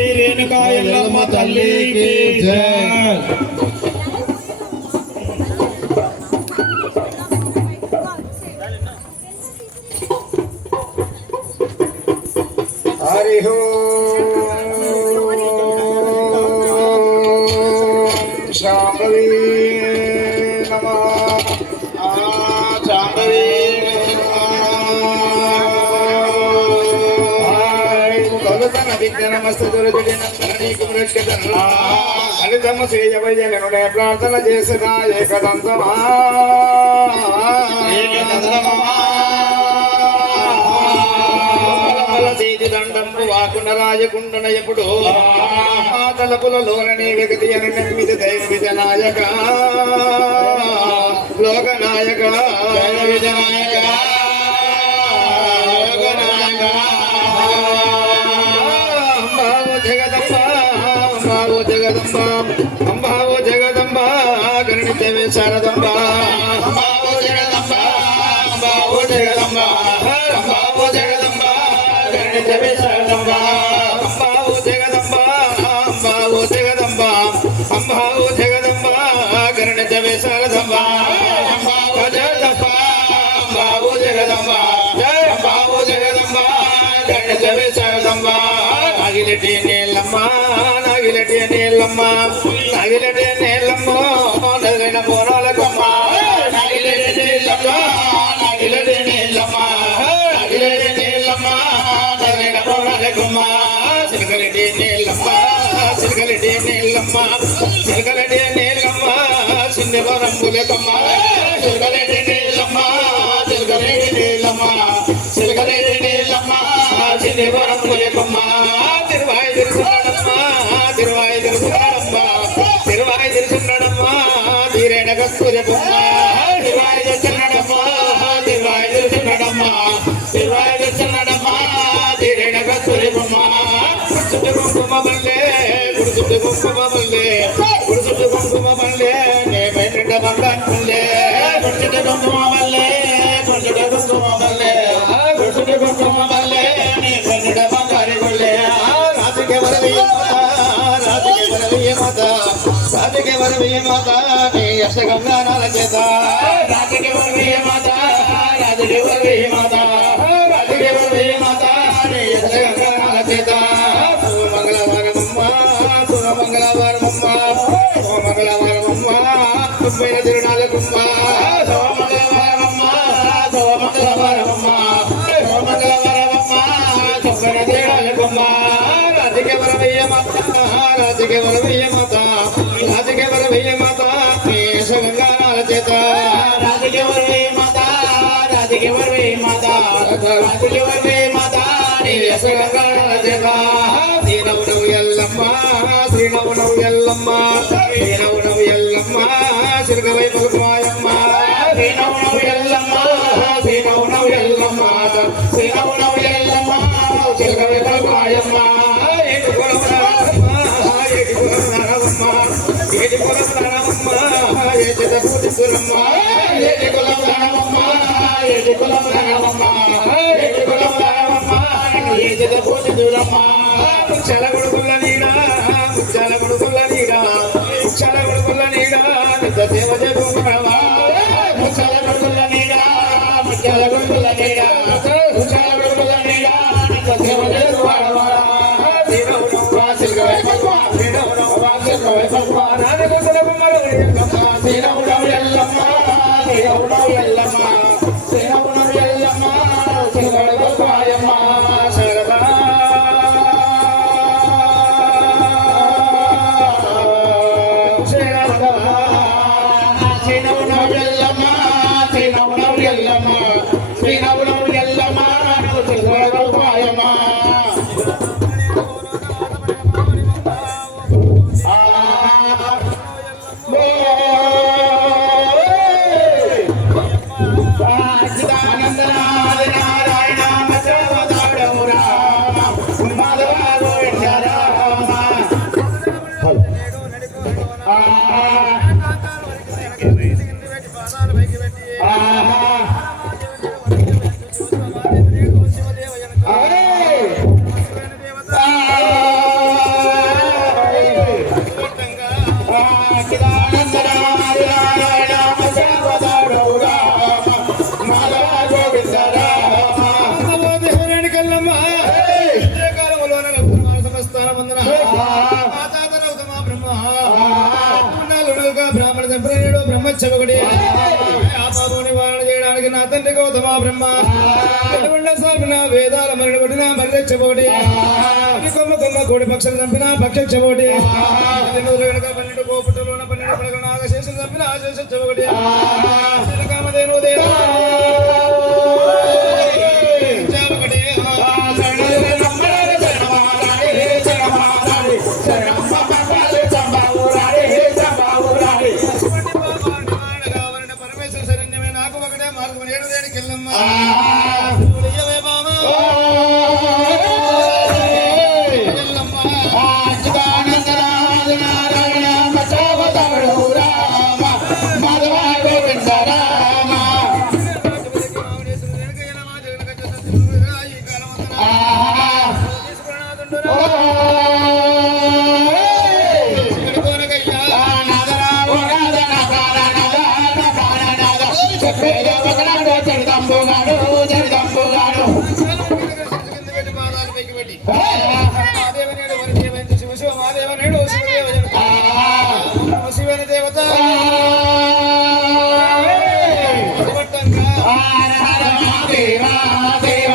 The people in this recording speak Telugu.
శ్రీ రేణుకా ఎల్లమ్మ తల్లికి జై. హరి శాంభవి నమః. శాంభవి ఫలితము చేయవయ్యనుడే ప్రార్థన చేసిన ఏకదంతమా చేతి దండంపు వాకుండ రాజకుండన ఎప్పుడు ఆ తలపులలోనని వ్యక్తి అని నమ్మిది దైవ విజనాయక లోకనాయక దైవ విజనాయక అంబావో జగదంబ గణితమే శారదంబ అంబావో జగదంబ అంబావో జగదంబ అంబావో జగదంబ గణితమే శారదంబ అంబావో జగదంబ అంబావో జగదంబ అంబావో జగదంబ గణితమే శారదంబ అంబావో జగదంబ అంబావో జగదంబ అంబావో జగదంబ గణితమే శారదంబ నాగిలటి నీలమ్మ నాగిలటి నీలమ్మ నాగిలటి నీలమ్మ నదిన పోరాలకమ్మ నాగిలటి నీలమ్మ నాగిలటి నీలమ్మ నాగిలటి నీలమ్మ నదిన పోరాలకమ్మ సిల్కలటి నీలమ్మ సిల్కలటి నీలమ్మ సిల్కలటి నీలమ్మ సిన్ని వరంబులకమ్మ సిల్కలటి నీలమ్మ సిల్కలటి నీలమ్మ సిల్కలటి నీలమ్మ సిన్ని వరంబులకమ్మ తిరువాయి తిరుసున్నాడమ్మ తిరువాయి తిరుసున్నాడమ్మ తిరువాయి తిరుసున్నాడమ్మ తీరేణ కస్తూరమ్మ తిరువాయి తెచ్చున్నాడమ్మ తిరువాయి తిరుసున్నాడమ్మ తిరువాయి తెచ్చున్నాడమ్మ తీరేణ కస్తూరమ్మ చుట్టు కుంకుమ మల్లె గుడుచుట్టు కుంకుమ మల్లె గుడుచుట్టు కుంకుమ మల్లె నేమే నిండ బంగారులే గుడుచుట్టు కుంకుమ మల్లె గుడుచుట్టు కుంకుమ మల్లె గుడుచుట్టు కుంకుమ మల్లె నేమే నిండ బంగారులే రాజుకే వరవయ్య మాత రాజుకే వరవయ్య మాత నీ యశగంగానాల చేత రాజుకే వరవయ్య మాత రాజుకే వరవయ్య మాత రాజుకే వరవయ్య మాత నీ యశగంగానాల చేత మంగళవారమమ్మ మంగళవారమమ్మ మంగళవారమమ్మ తుమ్మైన తిరునాళ్ళకమ్మ మంగళవారమమ్మ మంగళవారమమ్మ మంగళవారమమ్మ తుమ్మైన తిరునాళ్ళకమ్మ రాజుకే వరవయ్య మాత రాజుకే వరవయ్య మాత రాజుకే వరవయ్య మాత యశగంగానాల చేత రాజుకే వరవయ్య మాత రాజుకే వరవయ్య మాత రాజుకే వరవయ్య మాత యశగంగానాల చేత శ్రీనవునవు ఎల్లమ్మ శ్రీనవునవు ఎల్లమ్మ శ్రీనవునవు ఎల్లమ్మ సిరుగవై పలుకుమాయమ్మ శ్రీనవునవు ఎల్లమ్మ శ్రీనవునవు ఎల్లమ్మ శ్రీనవునవు ఎల్లమ్మ సిరుగవై పలుకుమాయమ్మ ఏటి కులమరమ్మ ఏటి కులమరమ్మ ఏటి కులమరమ్మ ఏటి పూజితులమ్మ ఏటి కులమరమ్మ ఏటి కులమరమ్మ ఏటి కులమరమ్మ ఏటి పూజితులమ్మ ముచ్చల గుడుగుల నీడా ముచ్చల గుడుగుల నీడా ముచ్చల గుడుగుల నీడా నిత్య సేవ చేసుకున్నావా ముచ్చల గుడుగుల నీడా ముచ్చల గుడుగుల నీడా ముచ్చల గుడుగుల నీడా నిత్య సేవ చేసుకున్నావా శ్రీనవునవ్వా సిల్గవై భగవాన్ శ్రీనవునవ్వా సిల్గవై భగవాన్ శ్రీనవునవ్వు ఎల్లమ్మ శ్రీనవునవ్వు ఎల్లమ్మ శ్రీనవునవ్వు ఎల్లమ్మ సిల్గవై భగవాయమ్మ శరదా కాలమందున మా తాత రౌతమ బ్రహ్మ బ్రాహ్మణ దంపతుడు బ్రహ్మచ్చవుడి ఆ పాపని వారణ చేయడానికి నా తండ్రి గౌతమ బ్రహ్మ సాగిన వేదాల మరణ కొట్టిన మర్రెచ్చబోడి కొమ్మ కొమ్మ కోడి పక్షులు చంపిన పక్షక్షబోడి 12 గోపుటలోన 12 పడగ నాగశేషులు చంపిన ఆశేషచ్చబోడి కామధేను దేవ శివని దేవత దేవ